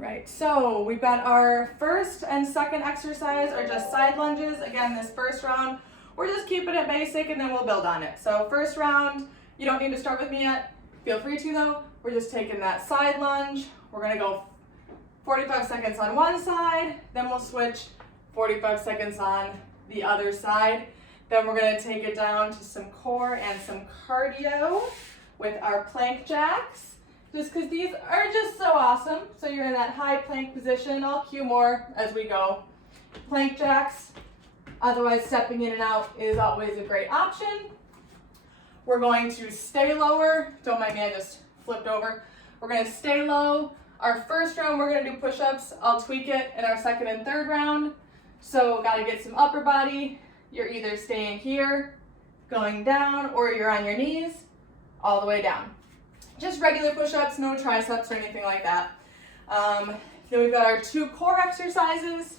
right, so we've got our first and second exercise are just side lunges. Again, this first round, we're just keeping it basic and then we'll build on it. So first round, you don't need to start with me yet. Feel free to though. We're just taking that side lunge. We're gonna go 45 seconds on one side, then we'll switch 45 seconds on the other side. Then we're gonna take it down to some core and some cardio with our plank jacks. Just because these are just so awesome. So you're in that high plank position. I'll cue more as we go. Plank jacks, otherwise stepping in and out is always a great option. We're going to stay lower. Don't mind me, I just flipped over. We're going to stay low. Our first round, we're going to do push-ups. I'll tweak it in our second and third round. So got to get some upper body. You're either staying here, going down, or you're on your knees, all the way down. Just regular push-ups, no triceps or anything like that. Then we've got our 2 core exercises.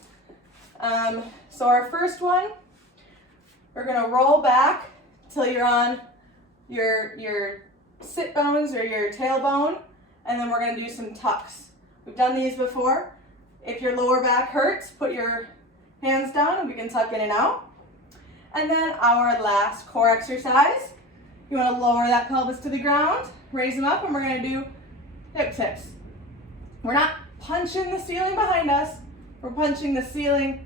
So our first one, we're gonna roll back till you're on your sit bones or your tailbone, and then we're gonna do some tucks. We've done these before. If your lower back hurts, put your hands down and we can tuck in and out. And then our last core exercise, you wanna lower that pelvis to the ground, raise them up, and we're gonna do hip tips. We're not punching the ceiling behind us, we're punching the ceiling,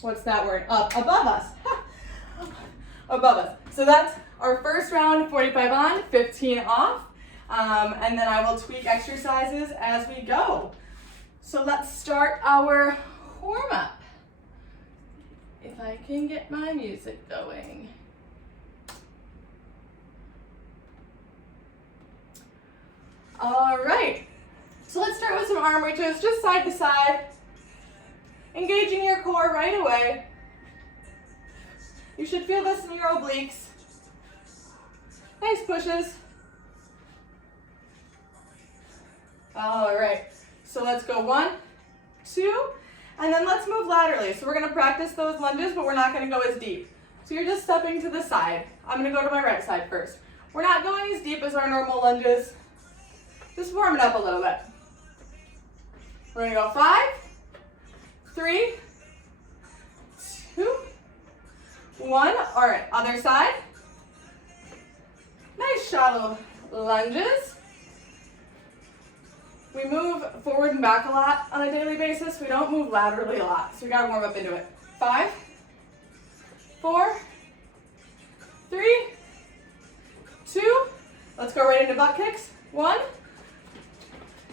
what's that word? Up, above us. Above us. So that's our first round, 45 on, 15 off, and then I will tweak exercises as we go. So let's start our warm up. If I can get my music going. All right, so let's start with some arm reaches, just side to side, engaging your core right away. You should feel this in your obliques. Nice pushes. All right, so let's go 1, 2, and then let's move laterally. So we're gonna practice those lunges, but we're not gonna go as deep. So you're just stepping to the side. I'm gonna go to my right side first. We're not going as deep as our normal lunges. Just warm it up a little bit. We're gonna go 5, 3, 2, 1. All right, other side. Nice shallow lunges. We move forward and back a lot on a daily basis. We don't move laterally a lot, so we gotta warm up into it. 5, 4, 3, 2. Let's go right into butt kicks. 1.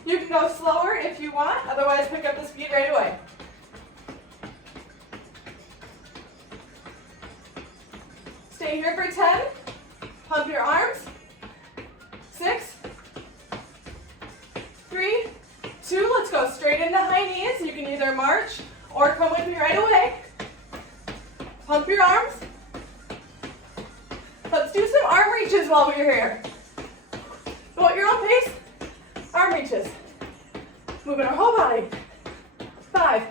You can go slower if you want, otherwise pick up the speed right away. Stay here for 10. Pump your arms. 6, 3, 2. Let's go straight into high knees. You can either march or come with me right away. Pump your arms. Let's do some arm reaches while we're here. Go at your own pace. Arm reaches. Moving our whole body. 5,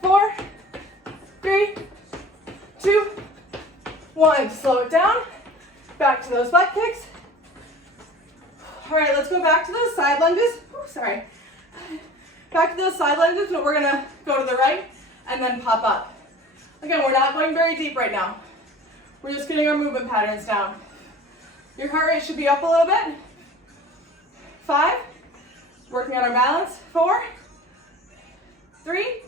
4, 3, 2, 1. Slow it down. Back to those butt kicks. All right, let's go back to those side lunges. Oh, sorry. Back to those side lunges, but we're gonna go to the right and then pop up. Again, we're not going very deep right now. We're just getting our movement patterns down. Your heart rate should be up a little bit. 5, working on our balance. 4, 3,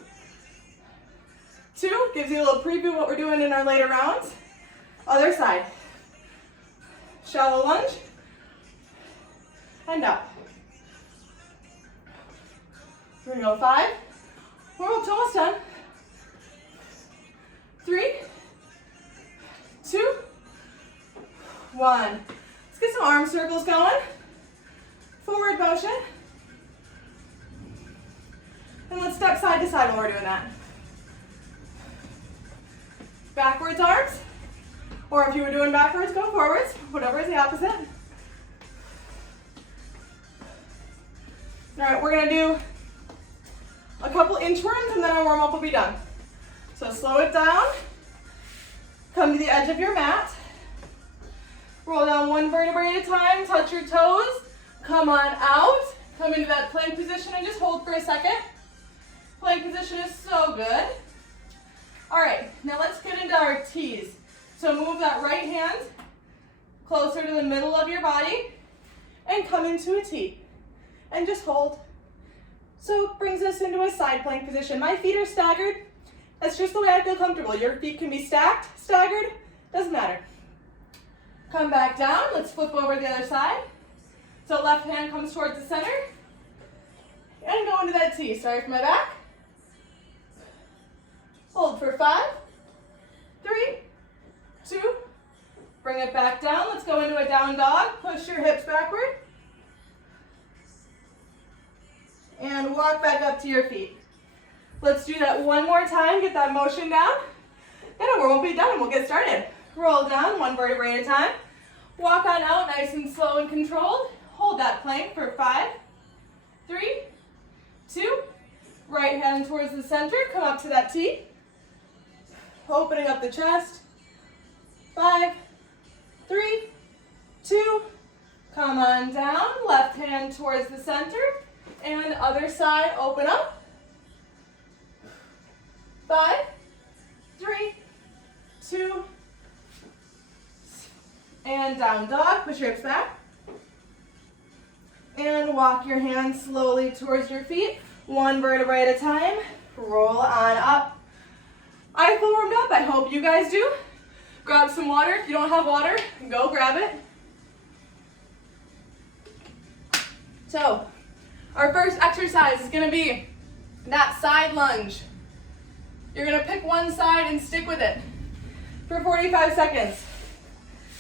2, gives you a little preview of what we're doing in our later rounds. Other side. Shallow lunge, and up. We're gonna go 5, we're almost done. 3, 2, 1. Let's get some arm circles going. Forward motion. And let's step side to side while we're doing that. Backwards arms. Or if you were doing backwards, go forwards. Whatever is the opposite. All right, we're gonna do a couple inchworms and then our warm up will be done. So slow it down. Come to the edge of your mat. Roll down one vertebrae at a time, touch your toes. Come on out. Come into that plank position and just hold for a second. Plank position is so good. All right, now let's get into our T's. So move that right hand closer to the middle of your body and come into a T. And just hold. So it brings us into a side plank position. My feet are staggered. That's just the way I feel comfortable. Your feet can be stacked, staggered, doesn't matter. Come back down. Let's flip over the other side. So left hand comes towards the center. And go into that T. Sorry for my back. Hold for 5, 3, 2. Bring it back down. Let's go into a down dog. Push your hips backward. And walk back up to your feet. Let's do that one more time. Get that motion down. Then we won't be done and we'll get started. Roll down, one vertebrae at a time. Walk on out, nice and slow and controlled. Hold that plank for 5, 3, 2. Right hand towards the center. Come up to that T. Opening up the chest. 5, 3, 2. Come on down. Left hand towards the center. And other side, open up. 5, 3, 2. And down dog. Push your hips back. And walk your hands slowly towards your feet. One vertebrae at a time. Roll on up. I feel warmed up. I hope you guys do. Grab some water. If you don't have water, go grab it. So, our first exercise is going to be that side lunge. You're going to pick one side and stick with it for 45 seconds.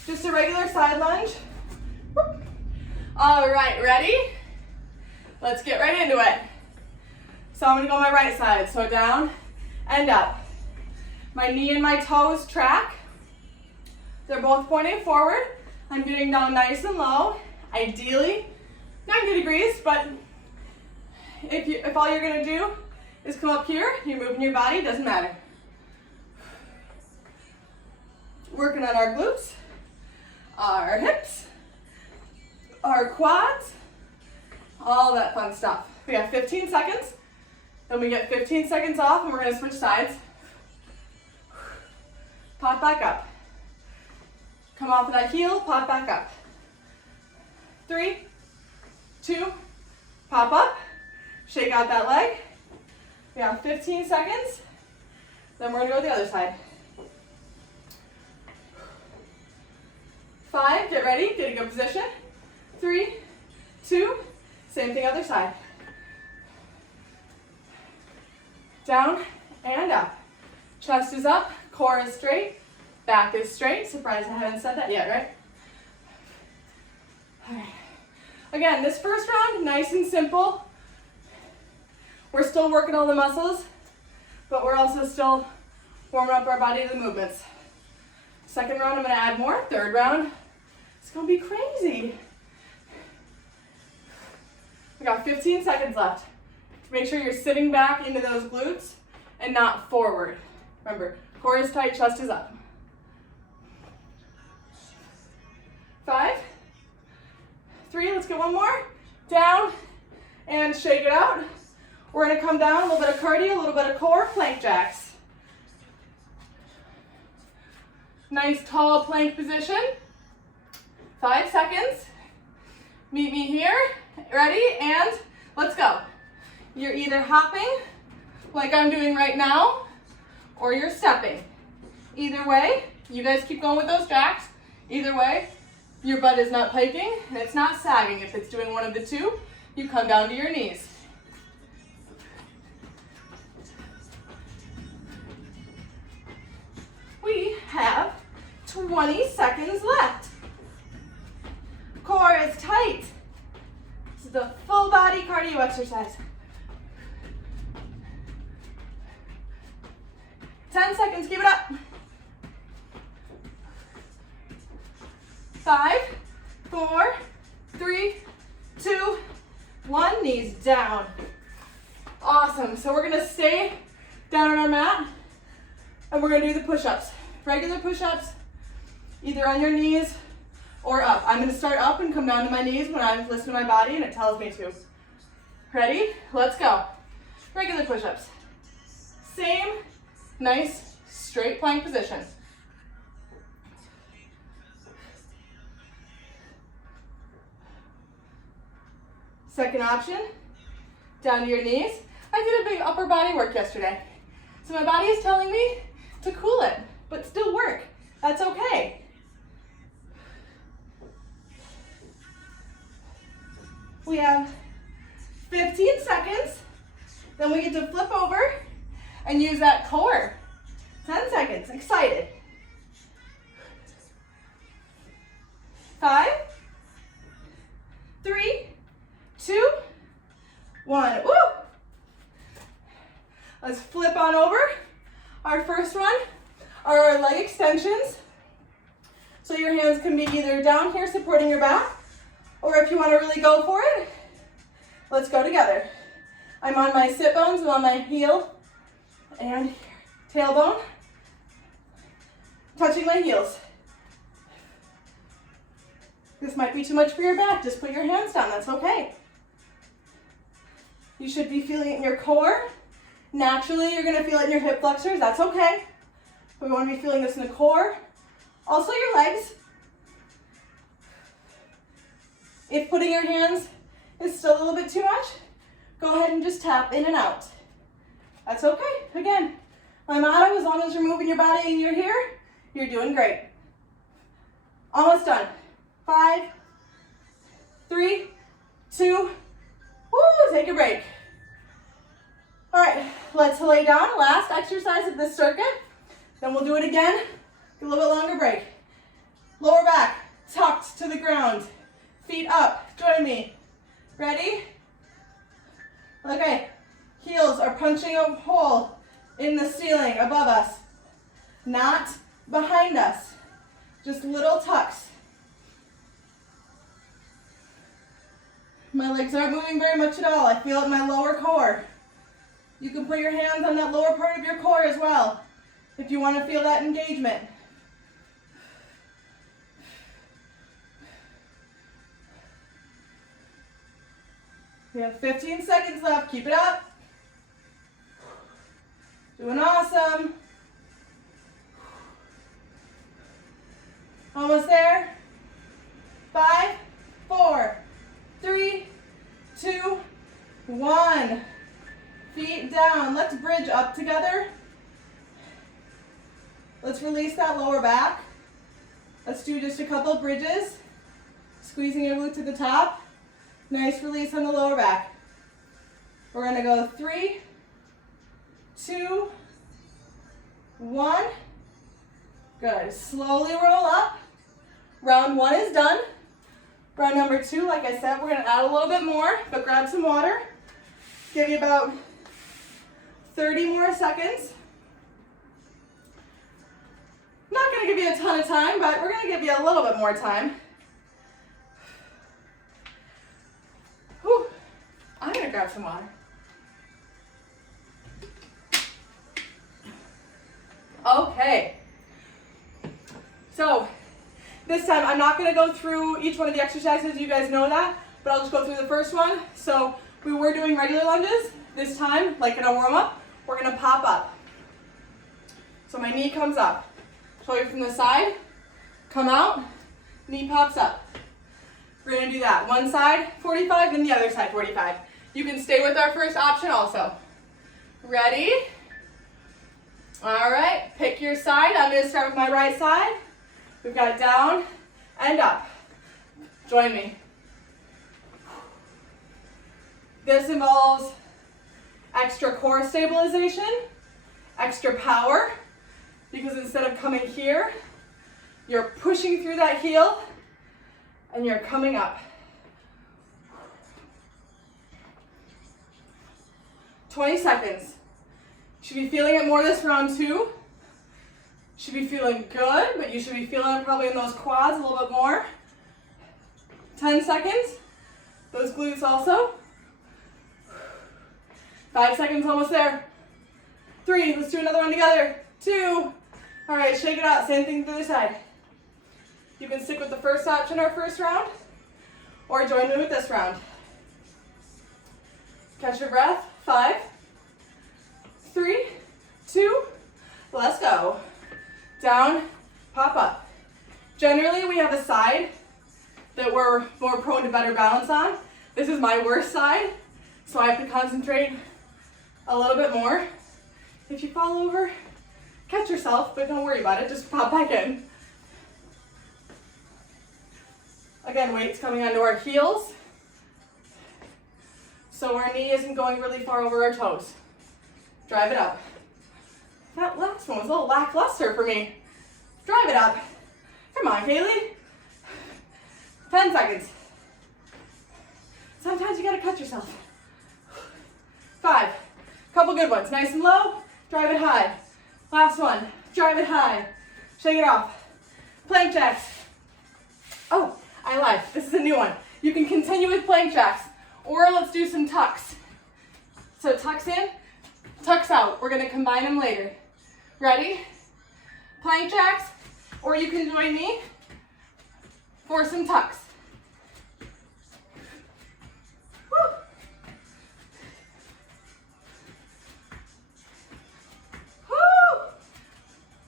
Just a regular side lunge. All right, ready? Let's get right into it. So I'm going to go on my right side. So down and up. My knee and my toes track. They're both pointing forward. I'm getting down nice and low. Ideally 90 degrees, but if all you're going to do is come up here, you're moving your body, doesn't matter. Working on our glutes, our hips, our quads, all that fun stuff. We have 15 seconds, then we get 15 seconds off and we're going to switch sides. Pop back up. Come off of that heel, pop back up. 3, 2, pop up. Shake out that leg. We have 15 seconds. Then we're going to go to the other side. 5, get ready, get a good position. 3, 2, same thing other side. Down and up. Chest is up, core is straight, back is straight. Surprised I haven't said that yet, right? All right. Again, this first round, nice and simple. We're still working all the muscles, but we're also still warming up our body to the movements. Second round, I'm going to add more. Third round, it's going to be crazy. We got 15 seconds left. Make sure you're sitting back into those glutes and not forward. Remember, core is tight, chest is up. 5, 3, let's get one more. Down and shake it out. We're going to come down, a little bit of cardio, a little bit of core, plank jacks. Nice tall plank position. 5 seconds. Meet me here. Ready? And let's go. You're either hopping, like I'm doing right now, or you're stepping. Either way, you guys keep going with those jacks. Either way, your butt is not piking and it's not sagging. If it's doing one of the two, you come down to your knees. We have 20 seconds left. Core is tight. This is the full body cardio exercise. 10 seconds, keep it up. 5, 4, 3, 2, 1, knees down. Awesome, so we're gonna stay down on our mat and we're gonna do the push-ups. Regular push-ups, either on your knees or up. I'm gonna start up and come down to my knees when I listen to my body and it tells me to. Ready? Let's go. Regular push-ups. Same nice straight plank position. Second option, down to your knees. I did a big upper body work yesterday. So my body is telling me to cool it, but still work. That's okay. We have 15 seconds. Then we get to flip over and use that core. 10 seconds, excited. 5, 3, 2, 1. Woo! Let's flip on over. Our first one are our leg extensions. So your hands can be either down here supporting your back, or if you want to really go for it, let's go together. I'm on my sit bones, I'm on my heel and tailbone, touching my heels. This might be too much for your back, just put your hands down, that's okay. You should be feeling it in your core. Naturally, you're gonna feel it in your hip flexors, that's okay. But we wanna be feeling this in the core. Also your legs. If putting your hands is still a little bit too much, go ahead and just tap in and out. That's okay. Again, my motto, as long as you're moving your body and you're here, you're doing great. Almost done. 5, 3, 2, woo, take a break. All right, let's lay down. Last exercise of this circuit. Then we'll do it again. A little bit longer break. Lower back, tucked to the ground. Feet up, join me. Ready? Okay, heels are punching a hole in the ceiling above us, not behind us. Just little tucks. My legs aren't moving very much at all. I feel it in my lower core. You can put your hands on that lower part of your core as well, if you want to feel that engagement. We have 15 seconds left. Keep it up. Doing awesome. Almost there. 5, 4, 3, 2, 1. Feet down. Let's bridge up together. Let's release that lower back. Let's do just a couple bridges. Squeezing your glute to the top. Nice release on the lower back. We're going to go 3, 2, 1. Good. Slowly roll up. Round 1 is done. Round number 2, like I said, we're going to add a little bit more, but grab some water. Give you about 30 more seconds. Not going to give you a ton of time, but we're going to give you a little bit more time. Whew. I'm going to grab some water. Okay. So, this time I'm not going to go through each one of the exercises, you guys know that, but I'll just go through the first one. So, we were doing regular lunges. This time, like in a warm-up, we're going to pop up. So my knee comes up. Shoulder from the side, come out, knee pops up. We're going to do that. One side, 45, then the other side, 45. You can stay with our first option also. Ready? All right, pick your side. I'm going to start with my right side. We've got down and up. Join me. This involves extra core stabilization, extra power, because instead of coming here, you're pushing through that heel and you're coming up. 20 seconds. Should be feeling it more this round too. Should be feeling good, but you should be feeling it probably in those quads a little bit more. 10 seconds. Those glutes also. 5 seconds, almost there. 3, let's do another one together. 2, all right, shake it out. Same thing to the other side. You can stick with the first option our first round, or join me with this round. Catch your breath. 5, 3, 2, let's go. Down, pop up. Generally, we have a side that we're more prone to better balance on. This is my worst side, so I have to concentrate a little bit more. If you fall over, catch yourself, but don't worry about it, just pop back in. Again, weight's coming onto our heels, so our knee isn't going really far over our toes. Drive it up. That last one was a little lackluster for me. Drive it up. Come on, Kaylee. 10 seconds. Sometimes you gotta cut yourself. 5, couple good ones. Nice and low, drive it high. Last one, drive it high. Shake it off. Plank jacks. Oh, I lied, this is a new one. You can continue with plank jacks, or let's do some tucks. So tucks in, tucks out. We're gonna combine them later. Ready? Plank jacks, or you can join me for some tucks. Woo. Woo.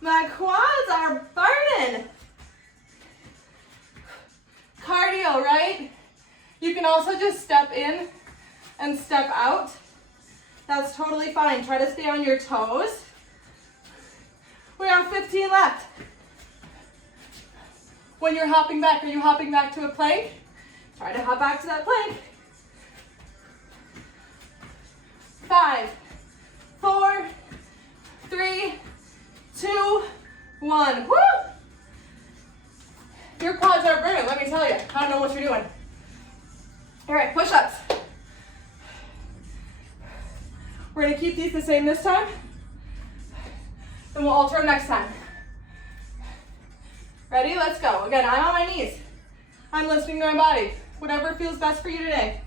My quads are burning. Cardio, right? You can also just step in and step out. That's totally fine. Try to stay on your toes. We have 15 left. When you're hopping back, are you hopping back to a plank? Try to hop back to that plank. 5, 4, 3, 2, 1. Woo! Your quads are burning, let me tell you. I don't know what you're doing. All right, push-ups. We're gonna keep these the same this time. Then we'll alter them next time. Ready? Let's go. Again, I'm on my knees. I'm listening to my body. Whatever feels best for you today.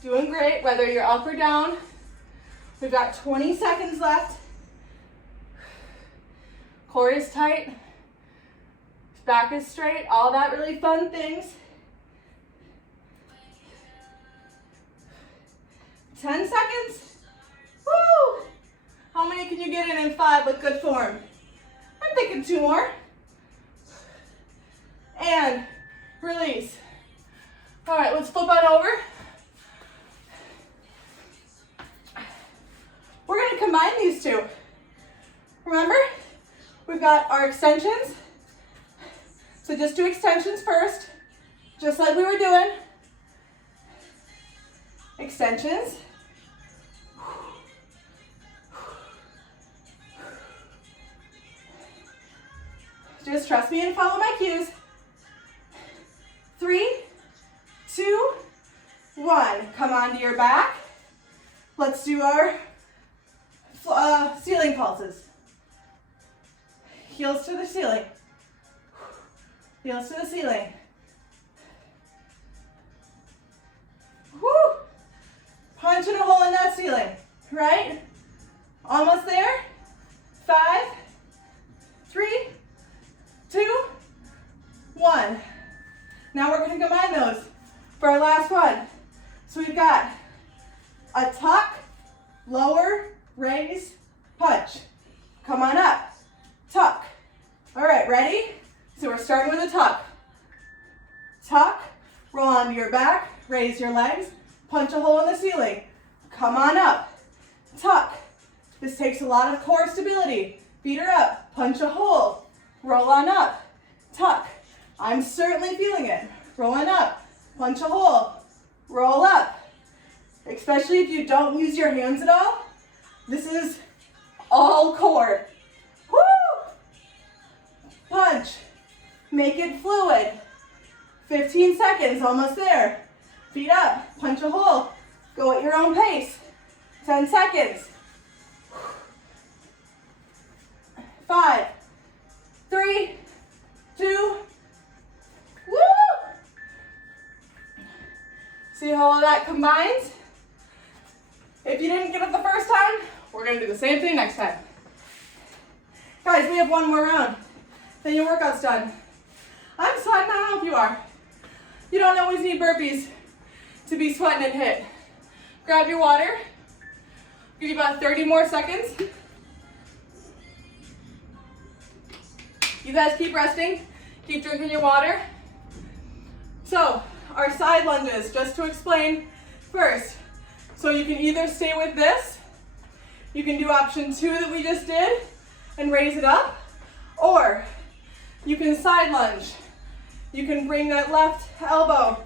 Doing great, whether you're up or down. We've got 20 seconds left. Core is tight. Back is straight. All that really fun things. 10 seconds. Woo! How many can you get in 5 with good form? I'm thinking 2 more. And release. All right, let's flip on over. We're going to combine these two. Remember, we've got our extensions. So just do extensions first, just like we were doing. Extensions. Just trust me and follow my cues. 3, 2, 1. Come onto your back. Let's do our ceiling pulses. Heels to the ceiling. Heels to the ceiling. Woo! Punching a hole in that ceiling, right? Almost there. 5, 3, 2, 1. Now we're going to combine those for our last one. So we've got a tuck, lower, raise, punch. Come on up. Tuck. All right, ready? So we're starting with a tuck. Tuck, roll onto your back, raise your legs, punch a hole in the ceiling. Come on up. Tuck. This takes a lot of core stability. Feet are up, punch a hole, roll on up. Tuck. I'm certainly feeling it. Roll on up, punch a hole, roll up. Especially if you don't use your hands at all. This is all core. Woo! Punch. Make it fluid. 15 seconds, almost there. Feet up, punch a hole. Go at your own pace. 10 seconds. 5, 3, 2, woo! See how all that combines? If you didn't get it the first time, we're gonna do the same thing next time. Guys, we have one more round. Then your workout's done. I'm sweating, I don't know if you are. You don't always need burpees to be sweating and HIIT. Grab your water. Give you about 30 more seconds. You guys keep resting. Keep drinking your water. So, our side lunges, just to explain first. So you can either stay with this, you can do option 2 that we just did and raise it up, or you can side lunge. You can bring that left elbow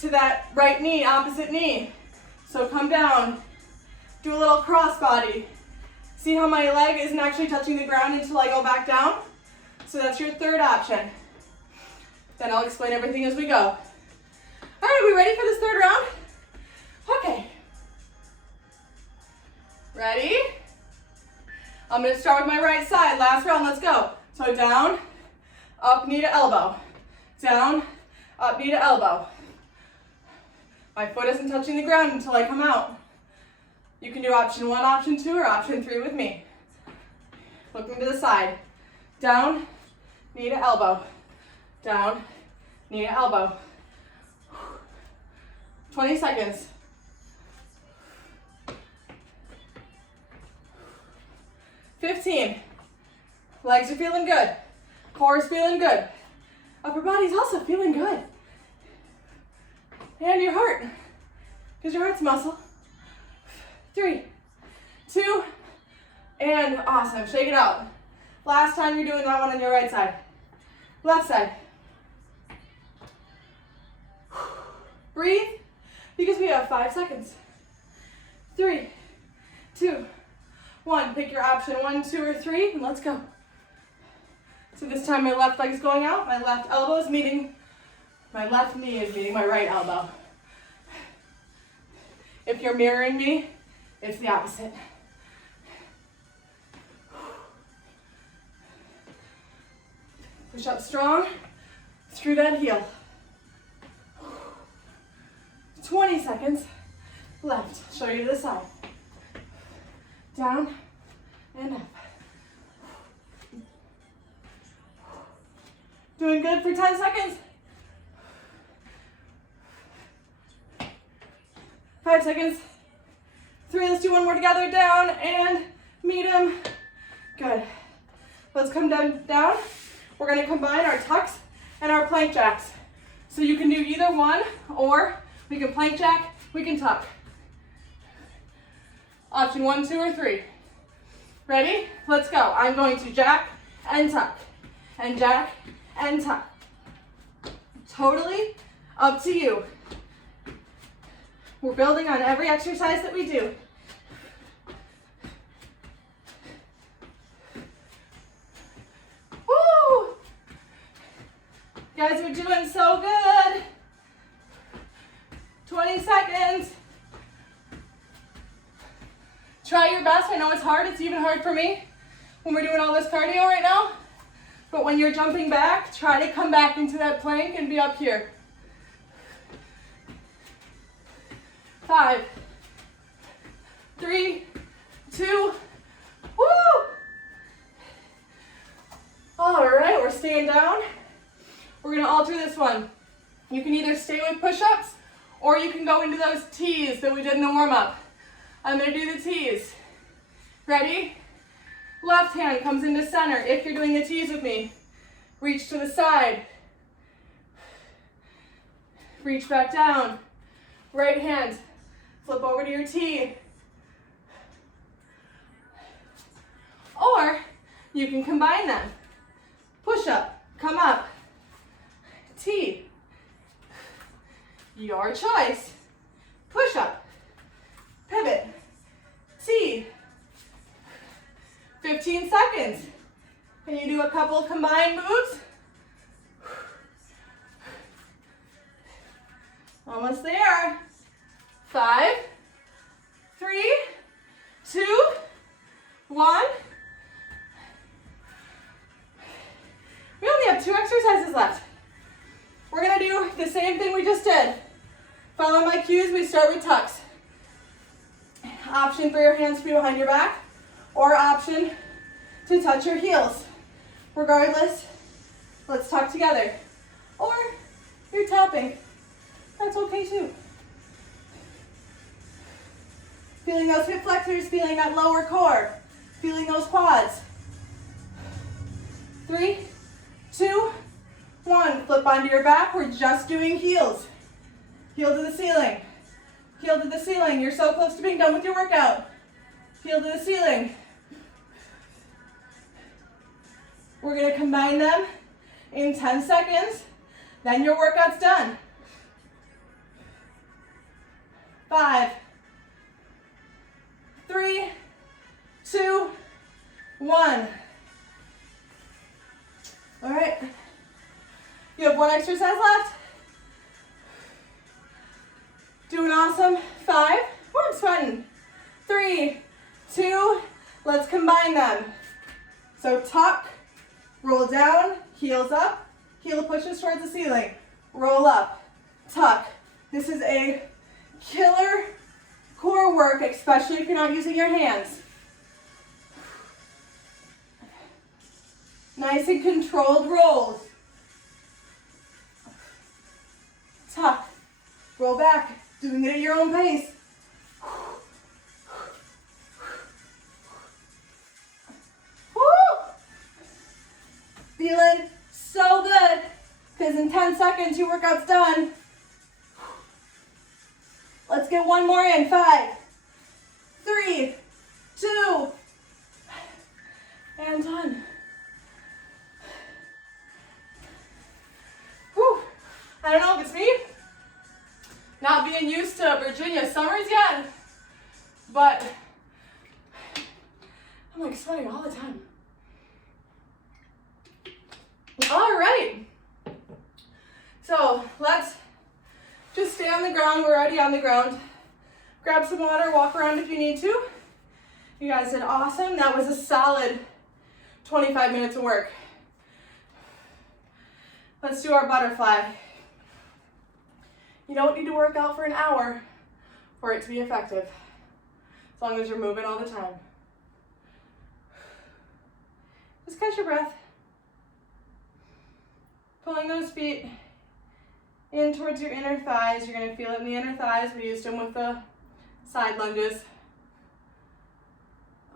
to that right knee, opposite knee. So come down, do a little cross body. See how my leg isn't actually touching the ground until I go back down? So that's your third option. Then I'll explain everything as we go. All right, are we ready for this third round? Okay. Ready? I'm gonna start with my right side. Last round, let's go. So down, up, knee to elbow. Down, up, knee to elbow. My foot isn't touching the ground until I come out. You can do option 1, option 2, or option 3 with me. Looking to the side. Down, knee to elbow. Down, knee to elbow. 20 seconds. $15. Legs are feeling good. Core is feeling good. Upper body's also feeling good. And your heart, because your heart's muscle. 3, 2, and awesome. Shake it out. Last time you're doing that one on your right side. Left side. Breathe, because we have 5 seconds. 3, 2, 1. Pick your option 1, 2, or 3, and let's go. So this time my left leg's going out, my left elbow is meeting, my left knee is meeting my right elbow. If you're mirroring me, it's the opposite. Push up strong through that heel. 20 seconds left. Show you to the side. Down and up. Doing good for 10 seconds. 5 seconds. 3, let's do one more together. Down and meet them. Good. Let's come down. We're gonna combine our tucks and our plank jacks. So you can do either one, or we can plank jack, we can tuck. Option 1, 2, or 3. Ready? Let's go. I'm going to jack and tuck, and jack and tuck. Totally up to you. We're building on every exercise that we do. Woo! Guys, we're doing so good. 20 seconds. Try your best. I know it's hard. It's even hard for me when we're doing all this cardio right now. But when you're jumping back, try to come back into that plank and be up here. 5, 3, 2, woo! All right, we're staying down. We're gonna alter this one. You can either stay with push-ups, or you can go into those T's that we did in the warm-up. I'm gonna do the T's. Ready? Left hand comes into center. If you're doing the T's with me, reach to the side. Reach back down. Right hand, flip over to your T. Or you can combine them. Push up, come up, T. Your choice. Push up, pivot, T. 15 seconds. Can you do a couple of combined moves? Almost there. 5, 3, 2, 1. We only have 2 exercises left. We're gonna do the same thing we just did. Follow my cues, we start with tucks. Option for your hands to be behind your back, or option to touch your heels. Regardless, let's tuck together. Or you're tapping. That's okay too. Feeling those hip flexors, feeling that lower core, feeling those quads. 3, 2, 1. Flip onto your back. We're just doing heels. Heel to the ceiling. Heel to the ceiling. You're so close to being done with your workout. Heel to the ceiling. We're going to combine them in 10 seconds. Then your workout's done. 5, 3, 2, 1. All right. You have one exercise left. Doing awesome. 5. Woo, I'm sweating. 3, 2. Let's combine them. So tuck, roll down, heels up, heel pushes towards the ceiling. Roll up, tuck. This is a killer core work, especially if you're not using your hands. Nice and controlled rolls. Tuck, roll back, doing it at your own pace. Woo! Feeling so good, because in 10 seconds your workout's done. Let's get one more in. 5, 3, 2, and done. Whew. I don't know if it's me not being used to Virginia summers yet, but I'm like sweating all the time. All right. So let's just stay on the ground. We're already on the ground. Grab some water, walk around if you need to. You guys did awesome. That was a solid 25 minutes of work. Let's do our butterfly. You don't need to work out for an hour for it to be effective, as long as you're moving all the time. Just catch your breath. Pulling those feet in towards your inner thighs. You're going to feel it in the inner thighs. We used them with the side lunges.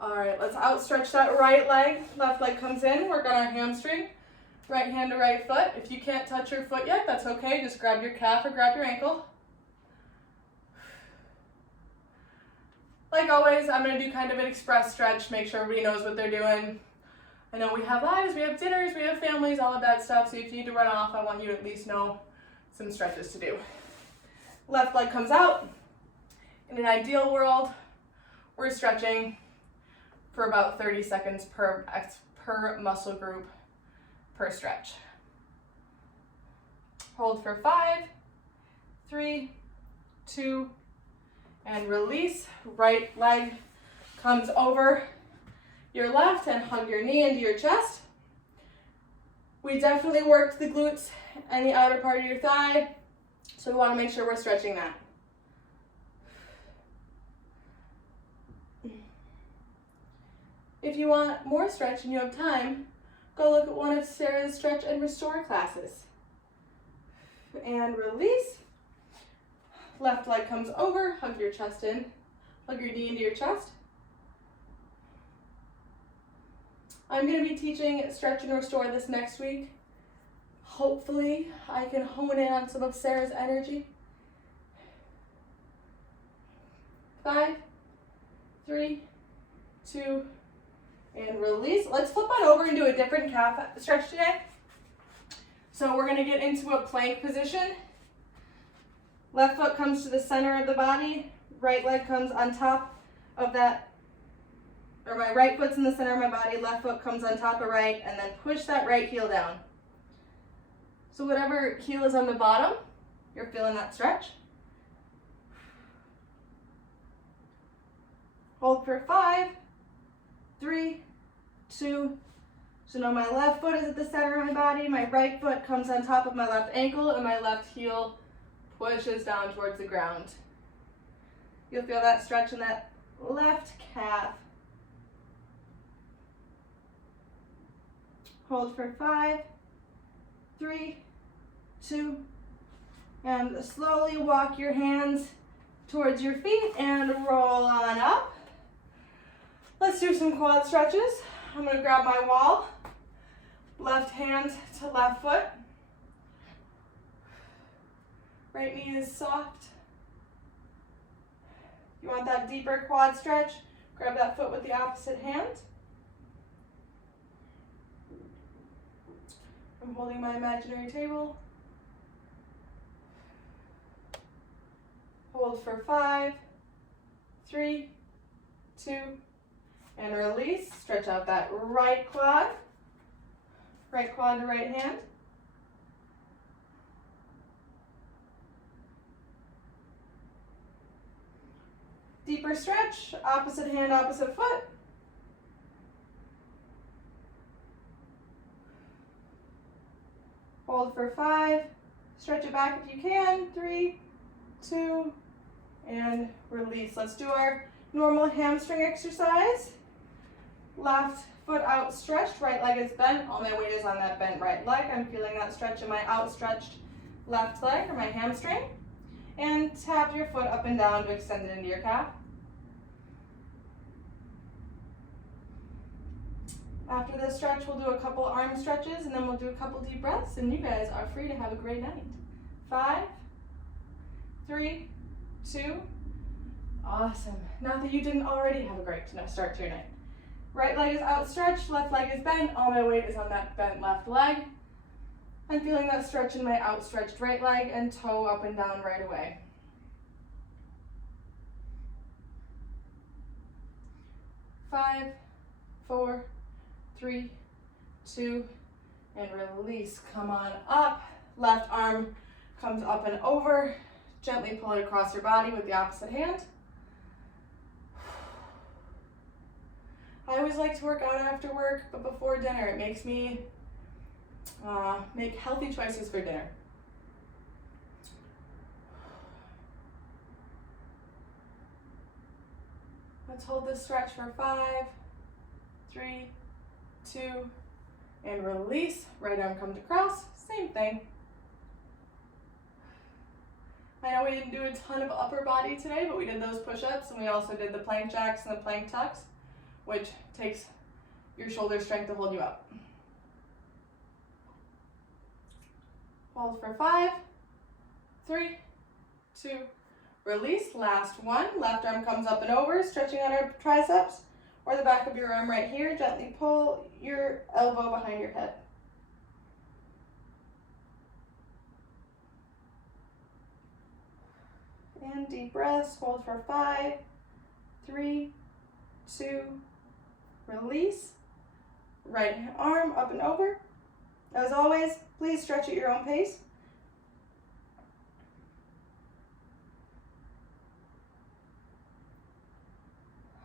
All right, let's outstretch that right leg. Left leg comes in. Work on our hamstring. Right hand to right foot. If you can't touch your foot yet, that's okay. Just grab your calf or grab your ankle. Like always, I'm going to do kind of an express stretch. Make sure everybody knows what they're doing. I know we have lives, we have dinners, we have families, all of that stuff. So if you need to run off, I want you to at least know some stretches to do. Left leg comes out. In an ideal world, we're stretching for about 30 seconds per muscle group per stretch. Hold for 5, 3, 2, and release. Right leg comes over your left and hug your knee into your chest. We definitely worked the glutes and the outer part of your thigh, so we want to make sure we're stretching that. If you want more stretch and you have time, go look at one of Sarah's stretch and restore classes. And release. Left leg comes over, hug your chest in, hug your knee into your chest. I'm going to be teaching stretch and restore this next week. Hopefully, I can hone in on some of Sarah's energy. 5, 3, 2, and release. Let's flip on over and do a different calf stretch today. So we're going to get into a plank position. Left foot comes to the center of the body. Right leg comes on top of that, or my right foot's in the center of my body. Left foot comes on top of right, and then push that right heel down. So whatever heel is on the bottom, you're feeling that stretch. Hold for 5, 3, 2. So now my left foot is at the center of my body. My right foot comes on top of my left ankle, and my left heel pushes down towards the ground. You'll feel that stretch in that left calf. Hold for 5, 3, 2, and slowly walk your hands towards your feet and roll on up. Let's do some quad stretches. I'm gonna grab my wall, left hand to left foot. Right knee is soft. You want that deeper quad stretch? Grab that foot with the opposite hand. I'm holding my imaginary table. Hold for 5, 3, 2, and release. Stretch out that right quad to right hand. Deeper stretch, opposite hand, opposite foot. Hold for 5, stretch it back if you can, 3, 2, and release. Let's do our normal hamstring exercise. Left foot outstretched, right leg is bent. All my weight is on that bent right leg. I'm feeling that stretch in my outstretched left leg or my hamstring. And tap your foot up and down to extend it into your calf. After this stretch, we'll do a couple arm stretches and then we'll do a couple deep breaths, and you guys are free to have a great night. 5, 3, 2, awesome. Not that you didn't already have a great start to your night. Right leg is outstretched, left leg is bent. All my weight is on that bent left leg. I'm feeling that stretch in my outstretched right leg and toe up and down right away. 5, 4, 3, 2, and release. Come on up. Left arm comes up and over. Gently pull it across your body with the opposite hand. I always like to work out after work, but before dinner. It makes me make healthy choices for dinner. Let's hold this stretch for 5, 3, 2, and release. Right arm comes across, same thing. I know we didn't do a ton of upper body today, but we did those push-ups, and we also did the plank jacks and the plank tucks, which takes your shoulder strength to hold you up. Hold for 5, 3, 2, release. Last one. Left arm comes up and over, stretching out our triceps, or the back of your arm right here. Gently pull your elbow behind your head. And deep breaths. Hold for 5, 3, 2, release. Right arm up and over. As always, please stretch at your own pace.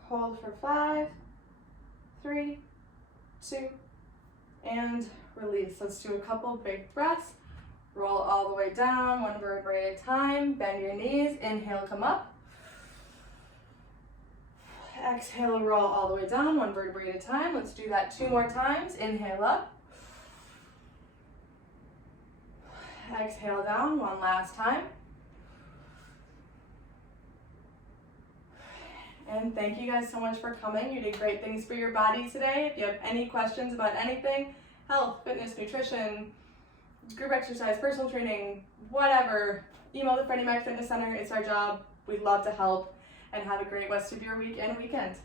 Hold for 5, 3, 2, and release. Let's do a couple big breaths. Roll all the way down, one vertebrae at a time. Bend your knees. Inhale, come up. Exhale, roll all the way down, one vertebrae at a time. Let's do that 2 more times. Inhale up. Exhale down, one last time. And thank you guys so much for coming. You did great things for your body today. If you have any questions about anything, health, fitness, nutrition, group exercise, personal training, whatever, email the Freddie Mac Fitness Center. It's our job. We'd love to help. And have a great rest of your week and weekend.